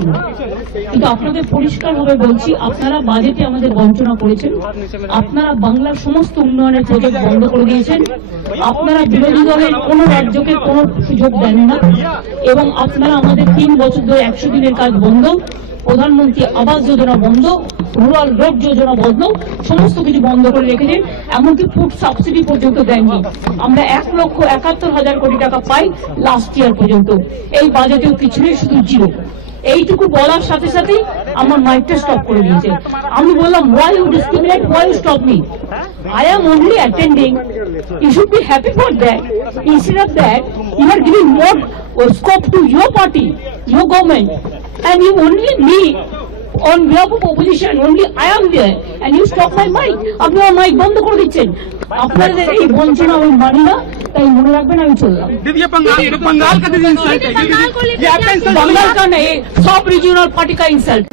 ছিল। কিন্তু আপনাদের পরিষ্কারভাবে বলছি, আপনারা বাজেটে আমাদের বঞ্চনা করেছেন, আপনারা বাংলার সমস্ত উন্নয়নের প্রজেক্ট বন্ধ করে দিয়েছেন, আপনারা বিরোধী দলের কোনো রাজ্যকে কোনো সুযোগ দেন না, এবং আপনারা আমাদের 3 বছর ধরে 100 দিনের কাজ বন্ধ, প্রধানমন্ত্রী আবাস যোজনা বন্ধ, রুরাল রোড যোজনা বন্ধ, সমস্ত কিছু বন্ধ করে রেখেছেন, এমনকি ফুড সাবসিডি পর্যন্ত দেননি। আমরা 1,71,000 কোটি টাকা পাই লাস্ট ইয়ার পর্যন্ত, এই বাজেটেও কিছু নেই, শুধু জিরো। এইটুকু বলার সাথে সাথেই আমার মাইকটা স্টপ করে দিয়েছে। আমি বললাম, why you discriminate, why you stop me? I am only attending. You should be happy for that. Instead of that, you are giving more scope to your party, your government, and you only me on behalf of opposition, only I am there, and you stop my mic. আপনি আমার mic বন্ধ করে দিচ্ছেন। আপনাদের এই বঞ্চনা আমি মানি না, তাই মনে রাখবেন আমি চললাম। बंगाल का बंगाल का नहीं, सब रीजनल पार्टी का इंसल्ट।